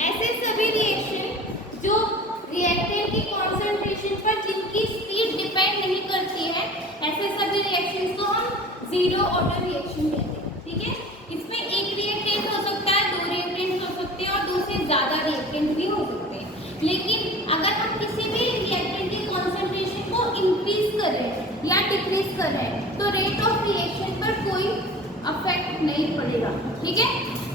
ऐसे सभी रिएक्शन जो रिएक्टेंट की कॉन्सेंट्रेशन पर जिनकी स्पीड डिपेंड नहीं करती है, ऐसे सभी रिएक्शंस को हम जीरो ऑर्डर रिएक्शन कहते हैं। ठीक है, इसमें एक रिएक्टेंट हो सकता है, दो रिएक्टेंट हो सकते हैं और दो से ज्यादा रिएक्टेंट भी हो सकते हैं। लेकिन अगर हम किसी भी रिएक्टेंट की कॉन्सेंट्रेशन को इंक्रीज कर रहे हैं या डिक्रीज कर रहे हैं तो रेट ऑफ रिएक्शन पर कोई अफेक्ट नहीं पड़ेगा। ठीक है,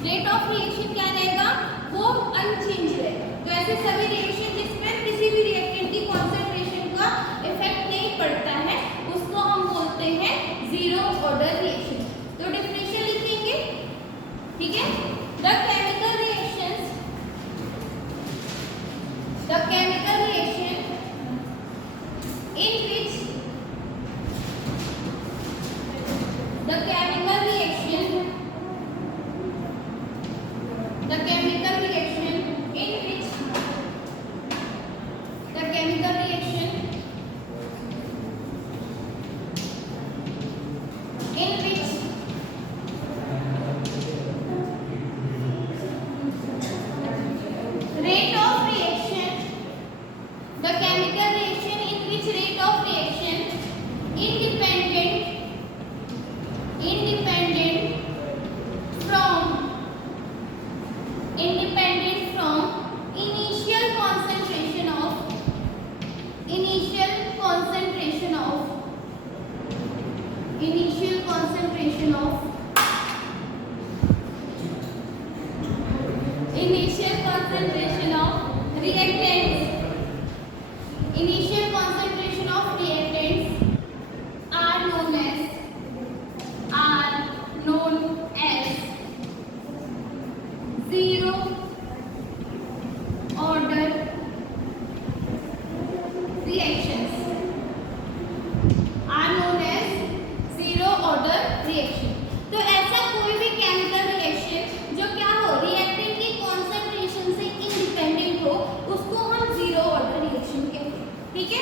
रेट ऑफ रिएक्शन क्या रहेगा, वो अनचेंज रहेगा। तो ऐसे सभी रिएक्शन जिसमें किसी भी रिएक्टेंट की कॉन्सेंट्रेशन का इफेक्ट नहीं पड़ता है उसको हम बोलते हैं जीरो ऑर्डर रिएक्शन। तो डेफिनेशन लिखेंगे। ठीक है, the chemical reaction in which the chemical reaction independent from initial concentration of reactants are known as zero order reactions, तो ऐसा कोई भी केमिकल रिएक्शन जो क्या हो, रिएक्टेंट की कॉन्सेंट्रेशन से इंडिपेंडेंट हो उसको हम जीरो ऑर्डर रिएक्शन कहते हैं। ठीक है,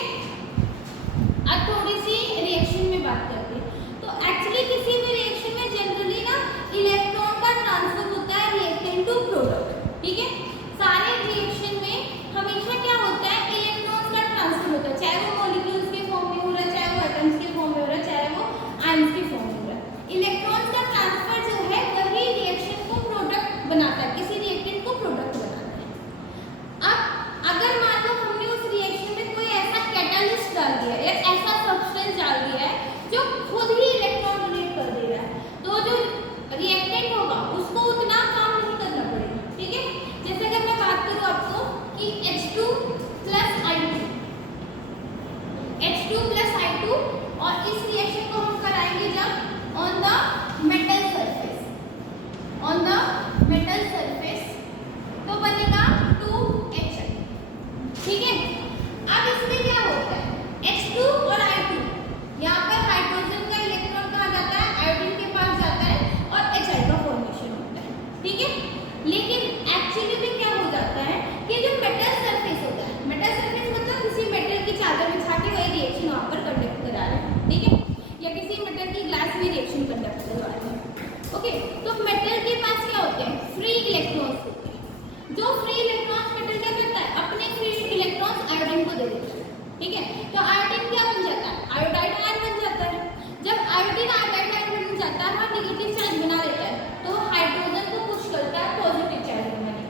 अब थोड़ी सी रिएक्शन में बात करते हैं। तो एक्चुअली किसी भी रिएक्शन में जनरली ना इलेक्ट्रॉन का ट्रांसफर होता है रिएक्टेंट टू प्रोडक्ट। ठीक है, सारे रिएक्शन में हमेशा क्या होता है, इलेक्ट्रॉन्स का ट्रांसफर होता है, चाहे वो मॉलिक्यूल्स के फॉर्म में हो रहा है, चाहे वो एटम्स के फॉर्म में हो रहा है, चाहे वो आयंस के फॉर्म में हो रहा है। इलेक्ट्रॉन्स का ट्रांसफर जो है वही रिएक्शन को प्रोडक्ट बनाता है, किसी रिएक्टेंट को प्रोडक्ट बनाता है। अब अगर मान लो हमने उस रिएक्शन में कोई ऐसा कैटालिस्ट डाल दिया या ऐसा सब्सटेंस डाल दिया है जो खुद ही इलेक्ट्रॉन डोनेट कर दे रहा है, तो जो रिएक्टेंट होगा उसको उतना काम नहीं करना पड़ेगा। ठीक है, जैसे अगर मैं बात करूं आपको कि H2 प्लस I2 और इस रिएक्शन को हम कराएंगे जब on the metal surface तो बनेगा 2HI। ठीक है, अब इसमें क्या होता है, H2 और I2, यहाँ पर हाइड्रोजन का इलेक्ट्रॉन कहाँ जाता है, आयोडीन के पास जाता है और HI का फॉर्मेशन होता है। ठीक है, लेकिन एक्चुअली में क्या हो जाता है कि जो मेटल सरफेस होता है, मेटल सरफेस मतलब किसी मेटल की चादर बिछा के वही रिएक्शन वहाँ पर कंडक्ट करा रहे हैं। ठीक है, या किसी मेटल की ग्लास में रिएक्शन कंडक्ट करवा रहे हैं। ओके, तो मेटल के पास क्या होते हैं, फ्री इलेक्ट्रॉन्स होते हैं। जो फ्री इलेक्ट्रॉन्स मेटल क्या करता है, अपने फ्री इलेक्ट्रॉन्स आयोडीन को दे देता है। ठीक है, तो आयोडीन क्या बन जाता है, आयोडाइड आयन बन जाता है। जब आयोडीन आयोडाइड आयन बन जाता है, वहाँ नेगेटिव चार्ज बना लेता है, तो हाइड्रोजन को पुश करता है पॉजिटिव चार्ज बनाने।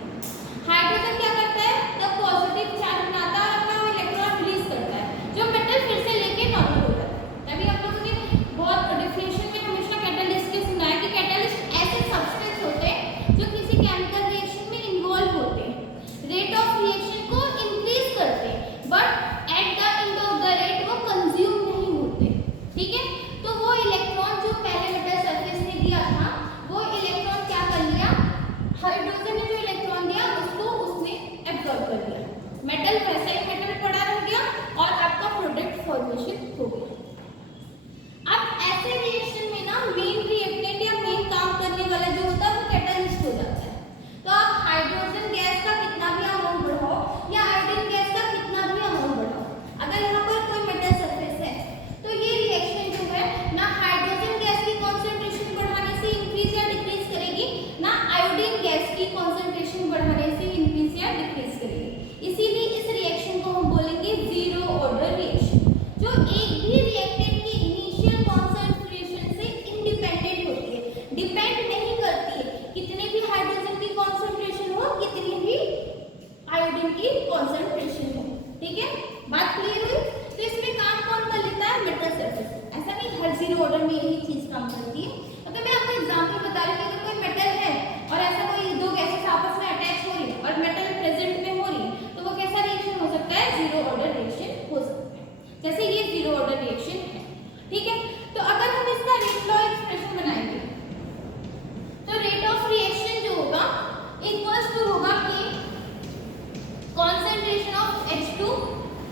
हाइड्रोजन क्या करता है, जब पॉजिटिव चार्ज बनाता है अपना इलेक्ट्रॉन रिलीज करता है, जो मेटल फिर से लेके नॉर्मल हो जाता है। तभी आप लोगों ने बहुत डेफिनेशन में हमेशा कैटालिस्ट के सुना है कि कैटालिस्ट ऐसे सब्सटेंस होते हैं जो किसी केमिकल रिएक्शन में इन्वॉल्व होते हैं, रेट ऑफ रिएक्शन को इंक्रीज करते हैं, but at the end of the rate वो कंज्यूम नहीं होते। ठीक है, तो वो इलेक्ट्रॉन जो पहले मेटल सरफेस ने दिया था, वो इलेक्ट्रॉन क्या कर लिया, हाइड्रोजन ने जो इलेक्ट्रॉन दिया उसको उसने एब्जॉर्ब कर लिया, मेटल वैसा ही मेटल पड़ा रह गया और आपका प्रोडक्ट फॉर्मेशन हो गया। अब ऐसे रिएक्शन में ना मेन रिएक्टेंट या मेन काम करने वाला जो होता है वो कैटालिस्ट हो जाता है। तो आप हाइड्रोजन गैस का कितना भी अमाउंट बढ़ाओ या आयोडीन गैस का कितना भी अमाउंट बढ़ाओ, अगर यहाँ पर कोई मेटल सरफेस है तो ये रिएक्शन जो है ना हाइड्रोजन गैस की कॉन्सेंट्रेशन बढ़ाने से इंक्रीज या डिक्रीज करेगी, ना आयोडीन गैस की कॉन्सेंट्रेशन बढ़ाने से इंक्रीज हम बोलेंगे जीरो ऑर्डर रिएक्शन, जो एक भी रिएक्टेंट की इनिशियल कॉन्सेंट्रेशन से इंडिपेंडेंट होती है, डिपेंड नहीं करती है कितने भी हाइड्रोजन की कॉन्सेंट्रेशन हो, कितनी भी आयोडीन की कॉन्सेंट्रेशन हो। ठीक है, बात क्लियर हुई? तो इसमें काम कौन कर लेता है? Metal surface. ऐसा नहीं हर जीरो ऑर्डर में यही चीज काम करती है। अगर मैं आपको एग्जांपल बता रही हूँ, अगर कोई मेटल है और ऐसा कोई दो गैसेस आपस में अटैच हो रही है और मेटल प्रेजेंट में हो रही है, तो वो कैसा रिएक्शन हो सकता है? जीरो ऑर्डर रिएक्शन हो सकता है, जैसे ये जीरो ऑर्डर रिएक्शन है। ठीक है, तो अगर हम इसका रेट लॉ एक्सप्रेशन बनाएंगे तो रेट ऑफ रिएक्शन जो होगा इक्वल्स टू होगा कि concentration of H2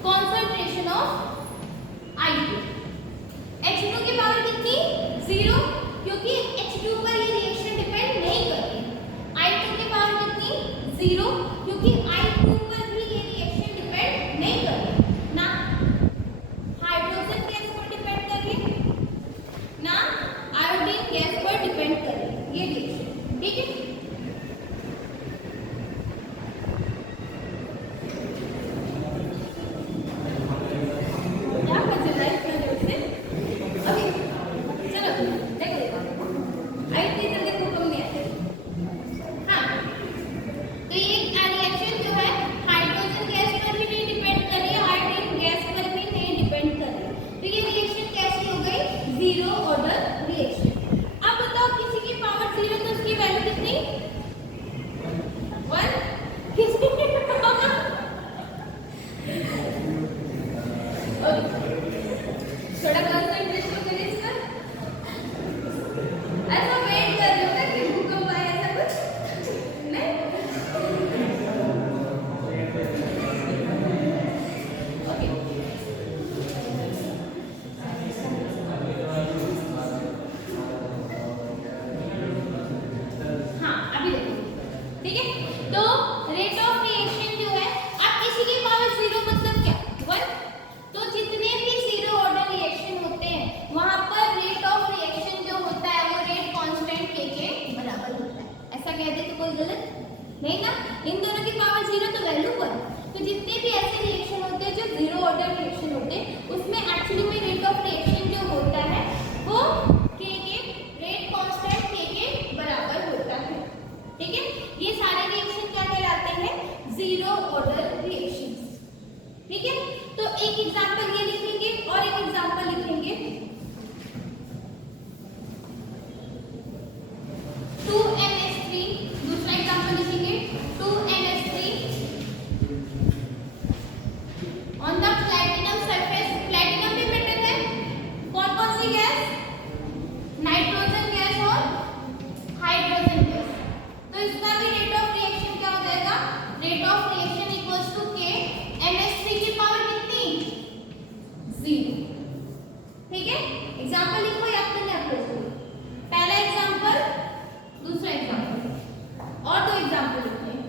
concentration of I2। H2 की पावर कितनी? 0, क्योंकि H2 पर ये रिएक्शन डिपेंड नहीं करती। I2 की पावर कितनी? 0, क्योंकि I2 पर भी ये रिएक्शन डिपेंड नहीं कर रही, ना हाइड्रोजन गैस पर डिपेंड कर रही है, ना आयोडीन गैस पर डिपेंड कर रही है ये रिएक्शन। ठीक है, जीरो ऑर्डर रिएक्शन। अब बताओ किसी की पावर 0 तो उसकी वैल्यू कितनी? 1। किसी की पावर थोड़ा कंसंट्रेशन करिए इस पर। ऐसा वेट कर रहे हो ना कि भूकंप आए, ऐसा कुछ नहीं? ठीक है, तो रेट ऑफ रिएक्शन जो है, अब किसी की पावर 0 मतलब क्या? 1। तो जितने भी जीरो ऑर्डर रिएक्शन होते हैं वहां पर रेट ऑफ रिएक्शन जो होता है वो रेट कांस्टेंट के बराबर होता है। ऐसा कह दे तो कोई गलत नहीं ना? इन दोनों की पावर 0 तो वैल्यू 1। तो जितने भी ऐसे रिएक्शन होते हैं जो जीरो ऑर्डर रिएक्शन होते हैं उसमें एक्चुअली में रेट ऑफ रिएक्शन जो होता है वो के रेट कांस्टेंट के बराबर होता है। ठीक है, ये सारे रिएक्शन क्या कहलाते हैं? Zero order reactions. ठीक है, तो एक एग्जांपल ये लिखेंगे और एक एग्जांपल लिखेंगे 2NH3। दूसरा एग्जांपल लिखेंगे 2NH3 on the platinum surface. Platinum भी मेटल है। कौन कौन सी गैस? नाइट्रोजन गैस और हाइड्रोजन गैस। तो इसका भी रेट ऑफ रिएक्शन क्या हो जाएगा? Rate of reaction equals to k NH3 की पावर कितनी? 0। ठीक है, एग्जांपल लिखो या आपने अपलोड। पहला एग्जांपल, दूसरा एग्जांपल और दो एग्जांपल लिखते हैं।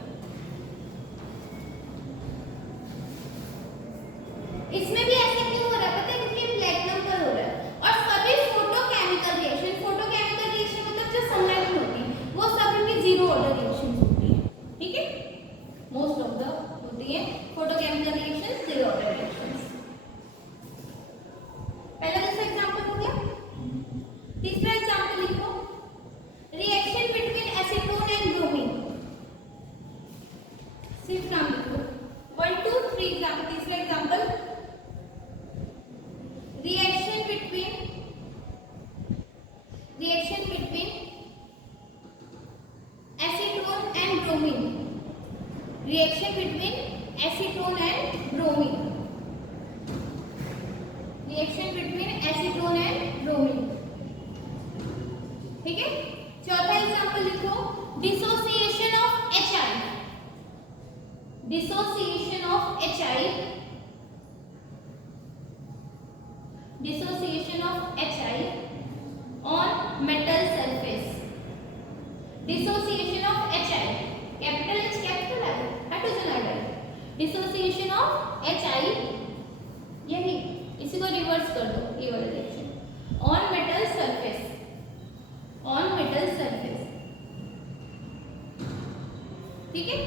इसमें भी ऐसे क्यों हो रहा है पता है? क्योंकि प्लैटिनम पर हो रहा है और सभी फोटोकेमिकल रिएक्शन, फोटोकेमिकल रिएक्शन मतलब जो सनलाइट में होती है वो सभी में जीरो ऑर्डर रिएक्शन होती है। ठीक है, मोस्ट ऑफ द होती है photochemical reaction zero order reactions. पहला दूसरा एग्जांपल हो गया। तीसरा एग्जांपल लिखो, reaction between acetone and bromine. सिर्फ नाम लिखो 1 2 3 एग्जांपल। तीसरा example, reaction between acetone and bromine. Reaction between acetone and bromine. Reaction between acetone and bromine. ठीक है, चौथा एग्जांपल लिखो, dissociation of HI। Dissociation of HI, dissociation of HI on metal surface. Dissociation of HI, capital H capital I, hydrogen iodide. Dissociation of HI, यही इसी को reverse कर दो, ये वाला reaction on metal surface, on metal surface. ठीक है,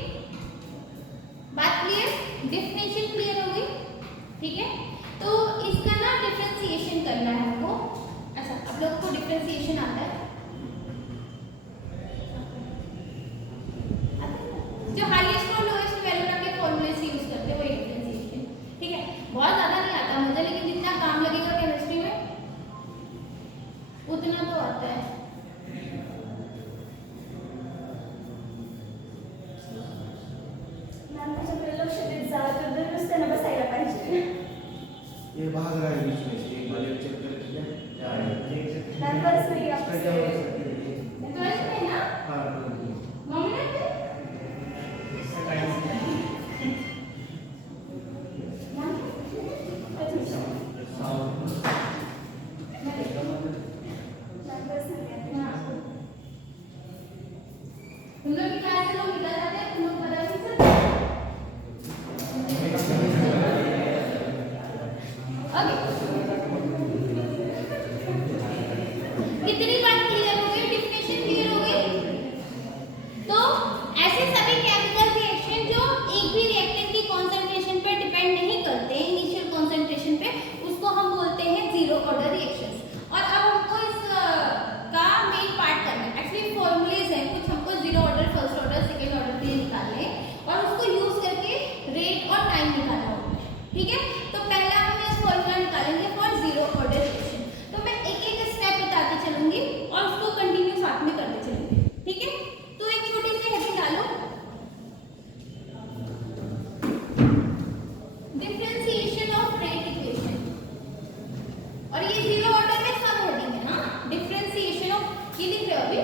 बात क्लियर? डेफिनेशन क्लियर हो गई? ठीक है, तो इसका ना डिफरेंशिएशन करना है हमको। अच्छा, आप लोगों को डिफरेंशिएशन आता है? जो हाईएस्ट और लोएस्ट वैल्यू रख के फॉर्मूले से यूज करते हैं वही डिफरेंशिएशन। ठीक है, बहुत ज्यादा नहीं आता मुझे, लेकिन जितना काम लगेगा केमिस्ट्री में उतना तो आता है। ये भाग रहा है बीच में से, एक बार एक चेक कर लिया जा रहा है। नंबर्स में आप इसका क्या हो सकता है? तो इसमें ना हाँ, मम्मी ने तुम लोग की क्लास से लोग निकल जाते हैं, तुम लोग पता नहीं चलता। कितनी बात क्लियर हो गई? डिफिनेशन क्लियर हो गई? तो ऐसे सभी केमिकल रिएक्शन जो एक भी रिएक्टेंट की कंसंट्रेशन पे डिपेंड नहीं करते इनिशियल कंसंट्रेशन पे, उसको हम बोलते हैं जीरो ऑर्डर रिएक्शंस। और अब हमको इस का मेन पार्ट करना है। एक्चुअली फॉर्मूलेज हैं कुछ, हमको zero order, first order, second order के लिए निकालने हैं और उसको यूज करके रेट और टाइम निकालना होता है। ठीक है, तो पहला हम इस फॉर्मूला निकालेंगे फॉर जीरो ऑर्डर रिएक्शन। तो मैं एक एक स्टेप बताती चलूंगी और उसको कंटिन्यू साथ में करते चलूंगी। ठीक है, तो एक छोटी सी हेडिंग डालो, डिफरेंशिएशन ऑफ रेट इक्वेशन। और ये जीरो ऑर्डर में सब हेडिंग है। हाँ, डिफरेंशिएशन ऑफ, ये लिख रहे हो अभी,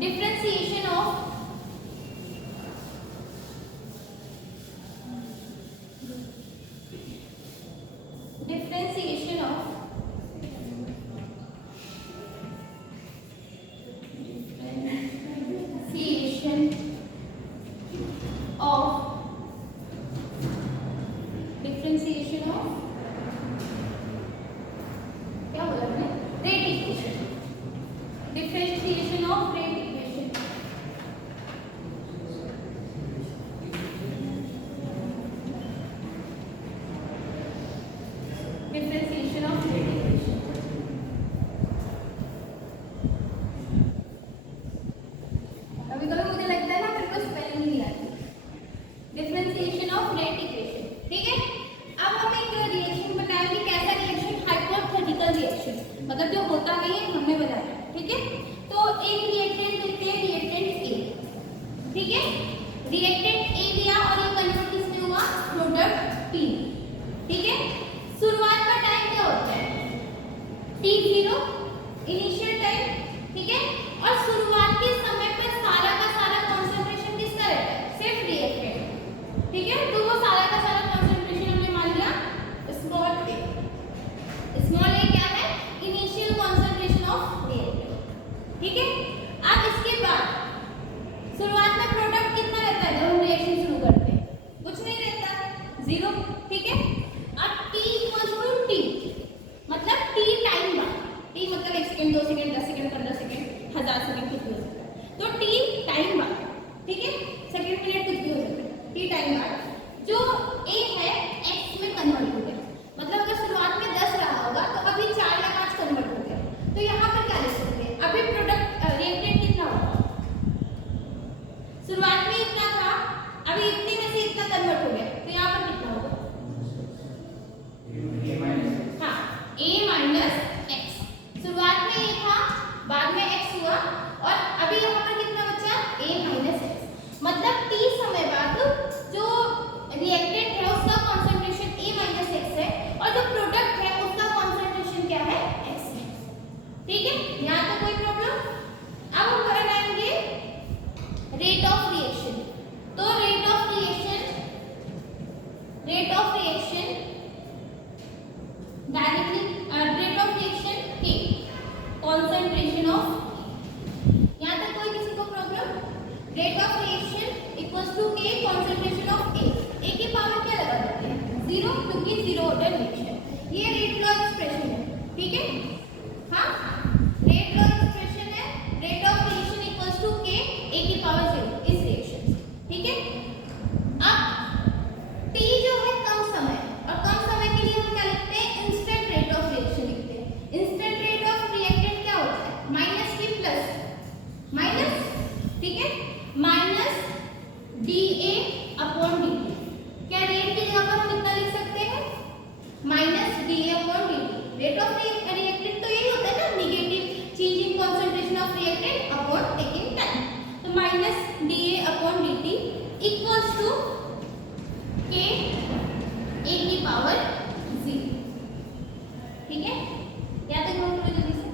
डिफरेंशिएशन ऑफ differentiation of क्या बोला मैंने? Rate equation. Differentiation of rate equation. Differentiation of rate equation. कभी कभी मुझे लगता है ना मेरे को स्पेलिंग नहीं आती। Differentiation of rate equation. ठीक है, अब हम एक रिएक्शन बनाएंगे। कैसा रिएक्शन? हाइपोथेटिकल रिएक्शन, मतलब जो होता नहीं है हमने बनाया। ठीक है, तो एक रिएक्टेंट लेते हैं, रिएक्टेंट ए। ठीक है, रिएक्टेंट ए लिया और ये कन्वर्ट किसमें हुआ? Product P. ठीक है, शुरुआत का टाइम क्या होता है? t0 initial time. ठीक है, और शुरुआत के समय पे सारा का सारा कंसंट्रेशन किसका रहता है? सिर्फ रिएक्टेंट। ठीक है, तो वो सारा का सारा कंसंट्रेशन हमने मान लिया स्मॉल ए। स्मॉल ए क्या है? Initial concentration of reactant. ठीक है, अब इसके बाद शुरुआत में प्रोडक्ट कितना रहता है जब हम रिएक्शन शुरू करते हैं? कुछ नहीं रहता, जीरो। ठीक है, अब t = t, मतलब t टाइम बाद, t मतलब 1 second, 2 second, 10 second, 15 second, 1000 second, कुछ भी हो सकता है। तो t टाइम बाद, ठीक है, सेकंड, मिनट, कुछ भी हो सकता है। t टाइम बाद जो a है x में कन्वर्ट हो गया, मतलब अगर शुरुआत में 10 रहा होगा तो अभी 4 या 5 कन्वर्ट हो गया। तो यहाँ पर क्या लिख सकते हैं? अभी प्रोडक्ट रिएक्टेंट कितना होगा? शुरुआत में इतना था, अभी इतने में से इतना कन्वर्ट हो गया, तो यहाँ पर कितना होगा? हाँ, a माइनस x। शुरुआत में ये था, बाद में x हुआ, और अभी यहाँ पर कितना बचा? a minus x। मतलब t समय बाद जो रिएक्टेंट है उसका कंसंट्रेशन a माइनस x है और जो प्रोडक्ट है उसका कंसंट्रेशन क्या है? x है। ठीक है, यहाँ तो कोई प्रॉब्लम? अब हम बनाएंगे रेट ऑफ रिएक्शन। तो rate of reaction directly rate of reaction k, concentration of, यहाँ तक कोई किसी को problem? Rate of reaction equals to k concentration of a की पावर क्या लगा देते हैं? 0, क्योंकि जीरो ऑर्डर रिएक्शन। ये रेट लॉ एक्सप्रेशन है। ठीक है, हाँ, रेट लॉ एक्सप्रेशन है। Rate of reaction equals to k a की पावर 0 इस रिएक्शन से। ठीक है, अब t minus D A upon D T. क्या रेट की जगह पर हम इतना लिख सकते हैं minus D A upon D T. Rate of reactant तो यही होता है ना, negative change in concentration of reactant upon taking time. तो minus D A upon D T equals to K A की पावर 0। ठीक है, या तक नोट करो जल्दी से।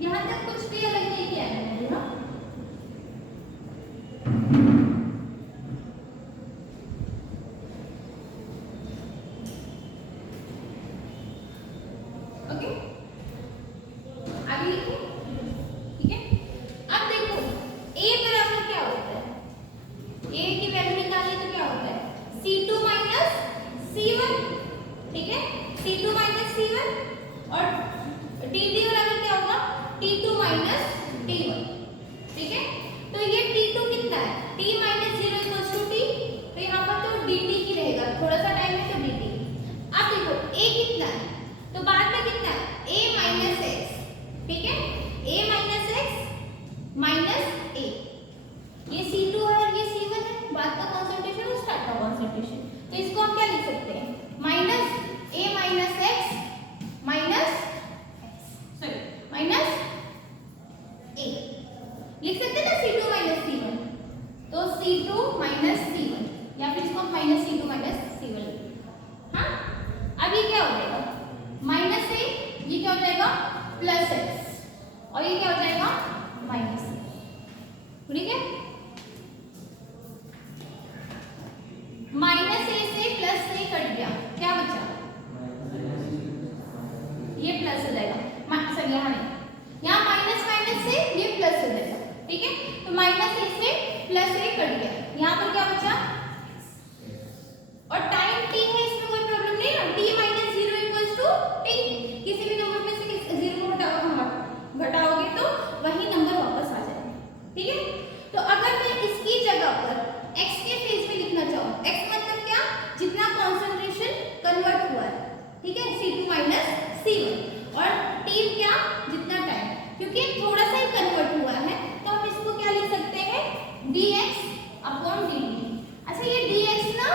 यहाँ तक कुछ भी अलग नहीं किया है मैंने ना। ओके, आगे लिखो। ठीक है, अब देखो ए बराबर क्या होता है, ए की वैल्यू निकालनी तो क्या होता है C2 माइनस C1। ठीक है, C2 माइनस C1 और dt बराबर क्या होगा T2 माइनस T1। ठीक है, तो ये T2 कितना है T minus 0 equals to T, तो यहाँ पर तो dt की रहेगा, थोड़ा सा टाइम है तो dt। अब देखो a कितना है, तो बाद में कितना है a माइनस x। ठीक है, a minus x minus a, ये C2 है और ये C1 है, बाद का कॉन्सेंट्रेशन और स्टार्ट का कॉन्सेंट्रेशन। तो इसको हम क्या लिख सकते हैं minus a minus x minus minus A लिख सकते हैं ना C2 माइनस C1, तो C2 माइनस C1 या फिर इसको माइनस C2 माइनस C1। हाँ, अब ये क्या हो जाएगा माइनस ए, ये क्या हो जाएगा प्लस एक्स और ये क्या हो जाएगा माइनस ए। ठीक है, माइनस ए से प्लस ए कट गया, क्या बचा ये प्लस हो जाएगा। सर यहाँ नहीं, यहाँ माइनस माइनस से ये प्लस हो जाएगा। ठीक है, तो माइनस ए से प्लस ए कट गया, यहाँ पर क्या बचा और टाइम t है, इसमें कोई प्रॉब्लम नहीं है। t minus 0 equals to t, किसी भी नंबर में से 0 को घटाओगे तो वही नंबर वापस आ जाएगा। ठीक है, तो अगर मैं इसकी जगह पर x के फेज में लिखना चाहूँ, x मतलब क्या जितना कॉन्सेंट्रेशन कन्वर्ट हुआ है। ठीक है, C2 माइनस C1 और t क्या जितना टाइम, क्योंकि थोड़ा सा ही कन्वर्ट हुआ है तो हम इसको क्या लिख सकते हैं dx अपॉन dt। अच्छा, ये dx ना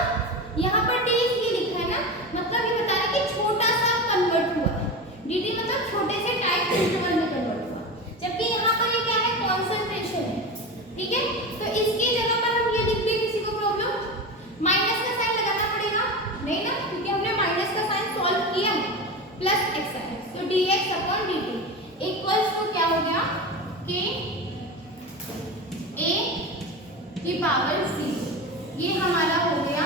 यहाँ पर t इसलिए लिखा है ना, मतलब ये बता रहा है कि छोटा सा कन्वर्ट हुआ है, dt मतलब छोटे से टाइम इंटरवल में कन्वर्ट हुआ, जबकि यहाँ पर ये क्या है कॉन्सेंट्रेशन है। ठीक है, तो इसकी जगह पर हम ये लिख दें, किसी को प्रॉब्लम माइनस का साइन लगाना पड़ेगा नहीं ना, क्योंकि हमने माइनस का साइन सॉल्व किया है, प्लस एक्स है, तो dx upon dt equals to क्या हो गया के a की पावर 0। ये हमारा हो गया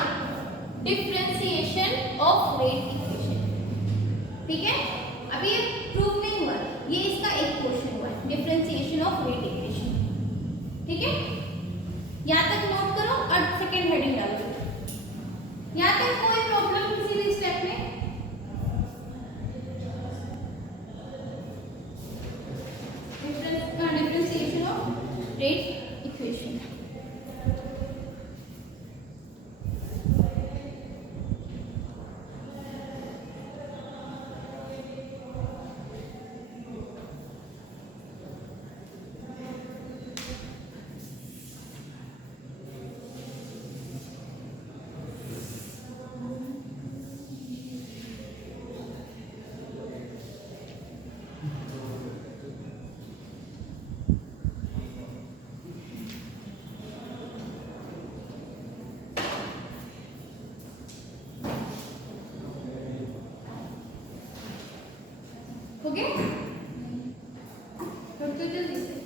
डिफरेंशिएशन ऑफ रेट इक्वेशन। ठीक है, अभी ये प्रूव नहीं हुआ, ये इसका एक क्वेश्चन हुआ है डिफरेंशिएशन ऑफ रेट इक्वेशन। ठीक है, यहाँ तक नोट करो और सेकेंड हेडिंग डालो। यहाँ तक कोई प्रॉब्लम किसी भी स्टेप में? Differentiation of rate equation. हो गया, तो जल्दी से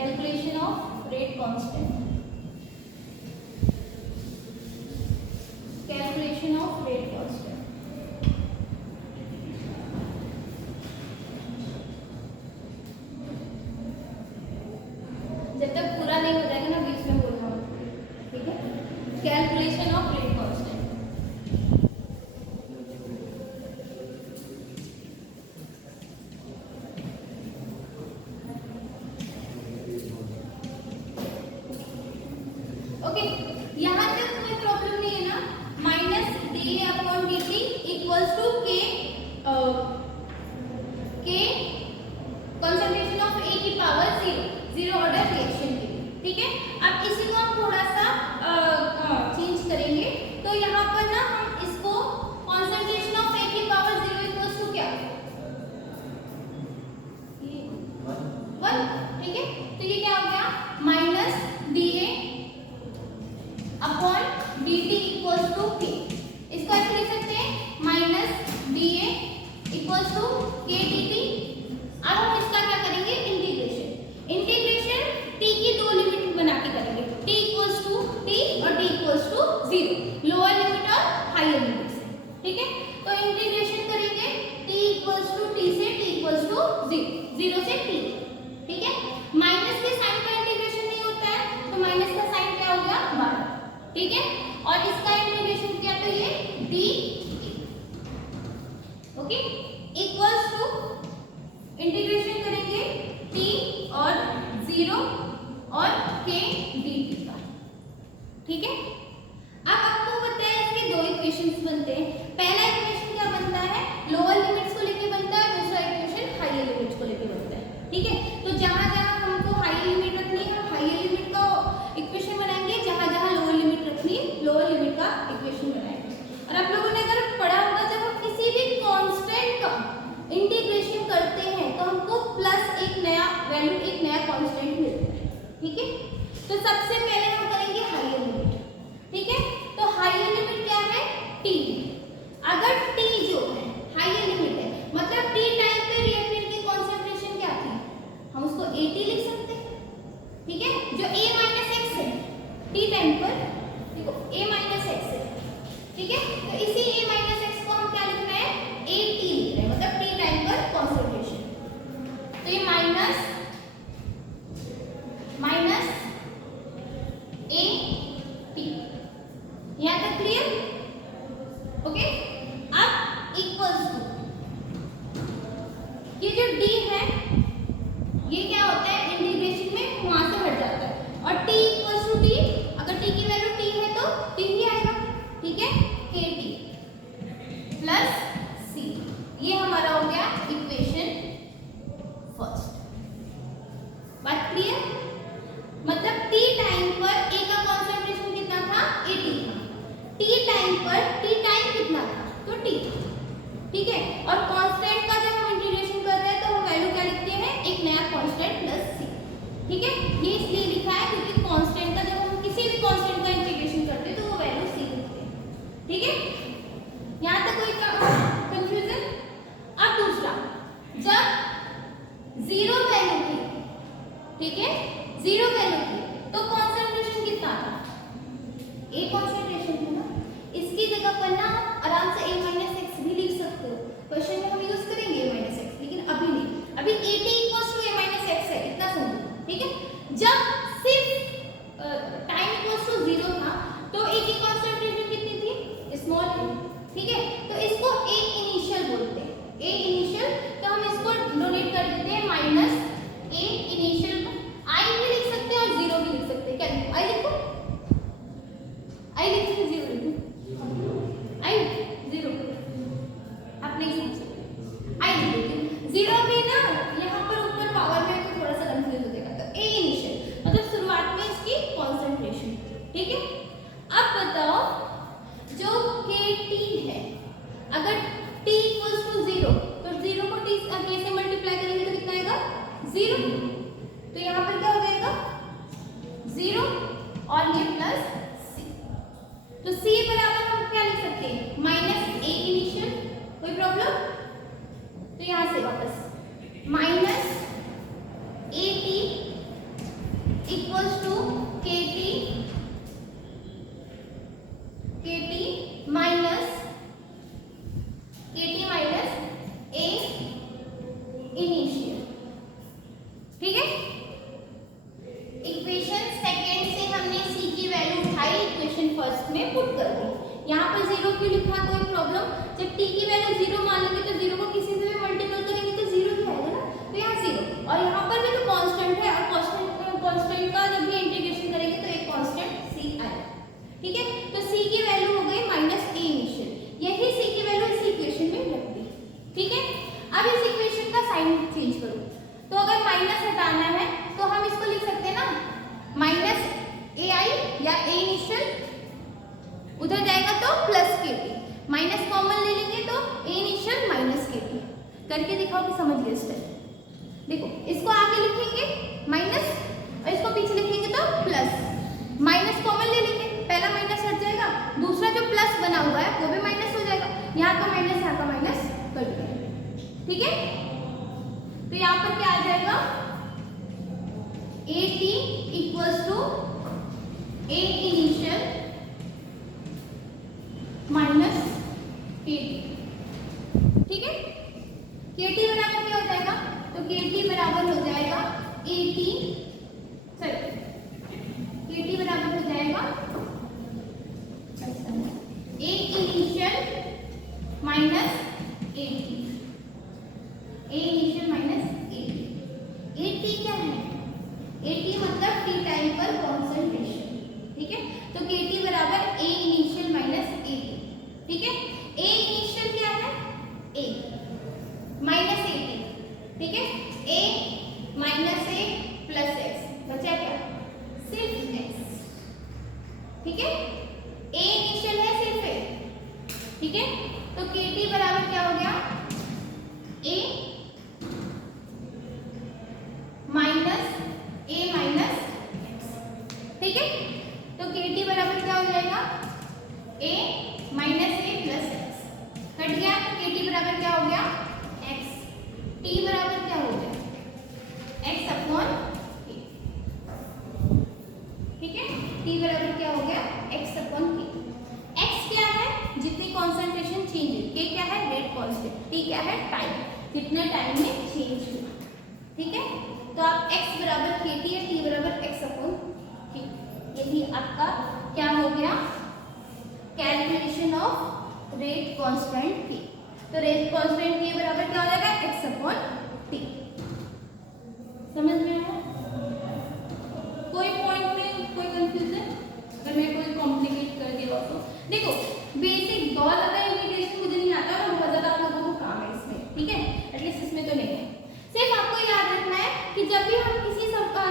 calculation of rate constant, calculation of rate constant. जब तक पूरा नहीं हो जाएगा ना बीच में बोलना होगा, ठीक है। Calculation of rate constant, okay. यहाँ तक कोई प्रॉब्लम नहीं है ना। Minus d upon D T equals to k concentration of a की पावर 0 ऑर्डर रिएक्शन के, ठीक है। अब इसी को हम थोड़ा सा चेंज करेंगे। तो यहाँ पर ना हम इसको कंसंट्रेशन ऑफ ए की पावर 0 इक्वल्स टू क्या, 1, ठीक है। तो ये क्या हो गया, minus D A upon D T equals to k. इसको ऐसे लिख सकते हैं, minus D a equals to k d t. अब हम इसका क्या करेंगे, इंटीग्रेशन। इंटीग्रेशन टी की दो लिमिट बना के करेंगे, टी इक्वल्स टू टी और t equals to 0, lower limit और हायर लिमिट से, ठीक है। तो इंटीग्रेशन करेंगे टी इक्वल्स टू टी से टी इक्वल्स टू 0 से टी, ठीक है। माइनस के साइन का इंटीग्रेशन नहीं होता है, तो माइनस का साइन क्या हो गया, 12, ठीक है। और इसका इंटीग्रेशन किया तो ये d, okay, equals to integration करेंगे टी और 0 और के डी टी का, ठीक है। अब आपको पता है इसके दो इक्वेशंस बनते हैं। पहला इक्वेशन क्या बनता है, लोअर लिमिट्स को लेके बनता है, दूसरा इक्वेशन हायर लिमिट्स को लेके बनता है, ठीक है। तो जहां जहां हमको हायर लिमिट रखनी है, हम हायर लिमिट का इक्वेशन बनाएंगे, जहां जहां लोअर लिमिट रखनी है, लोअर लिमिट का इक्वेशन बनाएंगे। और आप लोगों ने अगर पढ़ा होगा, जब हम किसी भी कांस्टेंट का इंटीग्रेशन करते हैं तो हमको प्लस एक नया वैल्यू, एक नया कांस्टेंट मिलता है, ठीक है। तो सबसे पहले हम करेंगे हायर लिमिट, ठीक है। तो हायर लिमिट क्या है, टी। अगर टी जो है हायर लिमिट है, मतलब टी टाइम पे रिएक्टेंट की कंसंट्रेशन क्या थी, हम उसको एटी लिख सकते हैं, ठीक है। जो a माइनस एक्स है टी टाइम पर, देखो a माइनस एक्स है, ठीक है। तो इसी a माइनस एक्स को हम क्या लिख रहे हैं, a t लिख रहे हैं, मतलब टी टाइम पर कंसंट्रेशन। तो ये माइनस a t, यहाँ तक क्लियर, ओके। अब इक्वल्स टू ये जो d है, ये क्या होता है, इंटीग्रेशन में वहां से हट जाता है, और t इक्वल्स टू t, अगर t की वैल्यू t है तो t ही आएगा, ठीक है। kt प्लस c, ये हमारा हो गया इक्वेशन फर्स्ट। बात क्लियर, मतलब t टाइम पर a का कंसंट्रेशन कितना था, 80 था। t टाइम पर t टाइम कितना था, तो t, ठीक है। और कांस्टेंट का जब हम इंटीग्रेशन कर रहे हैं तो हम वैल्यू क्या लिखते हैं, एक नया कांस्टेंट प्लस c, ठीक है। ये इसलिए लिखा है क्योंकि कांस्टेंट का जब हम किसी भी कांस्टेंट का इंटीग्रेशन करते हैं तो वो वैल्यू c लिखते हैं, ठीक है। यहाँ तक कोई कंफ्यूजन। अब दूसरा, जब 0 वैल्यू थी, ठीक है, 0 वैल्यू थी, तो कंसंट्रेशन कितना था, a कंसंट्रेशन था ना। इसकी जगह पर ना आराम से a माइनस एक्स भी लिख सकते हो, क्वेश्चन में हम यूज करेंगे a माइनस एक्स, लेकिन अभी नहीं, अभी at equals to a minus x है, इतना समझो, ठीक है। जब सिर्फ टाइम इक्वल्स टू 0 था तो a की कंसंट्रेशन कितनी थी, स्मॉल है, ठीक है। तो इसको a इनिशियल बोलते हैं, a इनिशियल। तो हम इसको डोनेट कर देते हैं माइनस a इनिशियल, i भी लिख सकते हैं और 0 भी लिख सकते हैं। क्या लिखो, i लिखो, i लिखते हैं, 0 लिखो, i 0, आप नहीं समझ सकते, i लिख देते हैं। 0 भी ना यहाँ पर ऊपर पावर में तो थोड़ा सा कंफ्यूज हो जाएगा। तो a इनिशियल मतलब शुरुआत में इसकी कंसंट्रेशन, ठीक है। अब बताओ जो kt है, अगर t इक्वल्स टू 0, तो 0 को t से मल्टीप्लाई करेंगे तो कितना आएगा, 0। तो यहाँ पर क्या हो जाएगा, 0 और ये प्लस c। तो c बराबर हम क्या लिख सकते हैं, माइनस a इनिशियल, कोई प्रॉब्लम। तो यहाँ से वापस माइनस at यहाँ पर 0 क्यों लिखा है, कोई प्रॉब्लम? जब t की वैल्यू 0 मान लेंगे तो 0 को किसी से भी मल्टीपल करेंगे तो 0 ही आएगा ना, तो यहाँ 0। और यहाँ पर भी तो कांस्टेंट है, और कांस्टेंट का जब भी इंटीग्रेशन करेंगे तो एक कांस्टेंट c आएगा। ठीक है, तो c की वैल्यू हो गई माइनस a इनिशियल, यही c की वैल्यू इस इक्वेशन में लगती है। ठीक है, अब इस इक्वेशन का साइन चेंज करो, तो अगर माइनस हटाना है तो हम इसको लिख सकते हैं ना माइनस ai या a इनिशियल, उधर जाएगा तो प्लस kt, माइनस कॉमन ले लेंगे तो a इनिशियल माइनस kt। करके दिखाओ कि समझ गए स्टेप। देखो इसको आगे लिखेंगे माइनस और इसको पीछे लिखेंगे तो प्लस, माइनस कॉमन ले लेंगे, पहला माइनस हट जाएगा, दूसरा जो प्लस बना हुआ है वो भी माइनस हो जाएगा, यहाँ का माइनस यहाँ का माइनस कट जाएगा। ठीक है, तो यहाँ पर क्या आ जाएगा, at equals to a initial minus kt। ठीक है, kt बराबर क्या हो जाएगा, तो kt बराबर हो जाएगा kt बराबर हो जाएगा a initial minus at, a initial minus at। at क्या है, at मतलब t टाइम पर कॉन्सेंट्रेशन। ठीक है, तो kt बराबर a इनिशियल माइनस at। ठीक है, a इनिशियल क्या है, a माइनस at। ठीक है, a minus a plus x, बचा क्या, सिर्फ x। ठीक है, a इनिशियल है सिर्फ a। ठीक है, तो kt बराबर क्या हो गया, a minus a minus x। ठीक है, तो kt बराबर क्या हो जाएगा, a minus a plus x, cut गया, kt बराबर क्या हो गया, x। t बराबर क्या हो गया, x अपॉन k। ठीक है, t बराबर क्या हो गया, x अपॉन k। x क्या है, जितनी कॉन्सेंट्रेशन चेंज है, k क्या है, रेट कांस्टेंट, t क्या है, टाइम, कितने टाइम में चेंज हुआ। ठीक है, तो आप x बराबर kt या t बराबर x अपॉन k, यही आपका क्या हो गया, calculation of rate constant k। तो रेट कांस्टेंट k बराबर क्या हो जाएगा, x अपॉन t। समझ में आया, कोई पॉइंट में कोई कंफ्यूजन, अगर मैं कोई कॉम्प्लिकेट कर दिया हो तो देखो, बेसिक बहुत ज्यादा इंटीग्रेशन मुझे नहीं आता और बहुत ज्यादा आप लोगों को काम है इसमें। ठीक है, एटलीस्ट इसमें तो नहीं है, सिर्फ आपको याद रखना है कि जब भी हम किसी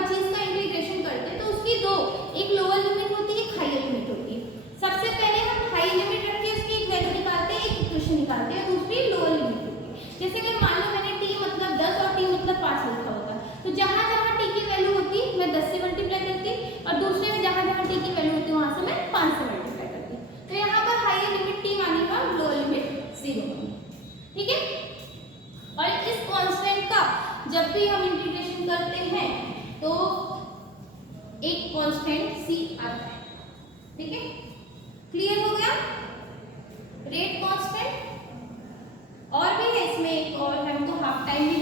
चीज का इंटीग्रेशन करते हैं तो उसकी दो, एक लोअर लिमिट होती है, एक हायर लिमिट होती है। सबसे पहले हम हाई लिमिट रख के उसकी एक वैल्यू निकालते हैं, एक इक्वेशन निकालते हैं, और दूसरी लोअर लिमिट होती है। जैसे कि मान लो मैंने t मतलब 10 और t मतलब 5 लिखा होता, तो जहां जहां t की वैल्यू होती मैं 10 से मल्टीप्लाई करती, और दूसरे में जहां जहां t की वैल्यू होती वहां से मैं 5 से मल्टीप्लाई करती। तो यहाँ पर हायर लिमिट t मानी और लोअर लिमिट 0 मानी। ठीक है, और इस कांस्टेंट का जब भी हम इंटीग्रेशन करते हैं तो एक कांस्टेंट c आता है। ठीक है, क्लियर हो गया, रेट कांस्टेंट। और भी है इसमें एक और, हमको हाफ टाइम भी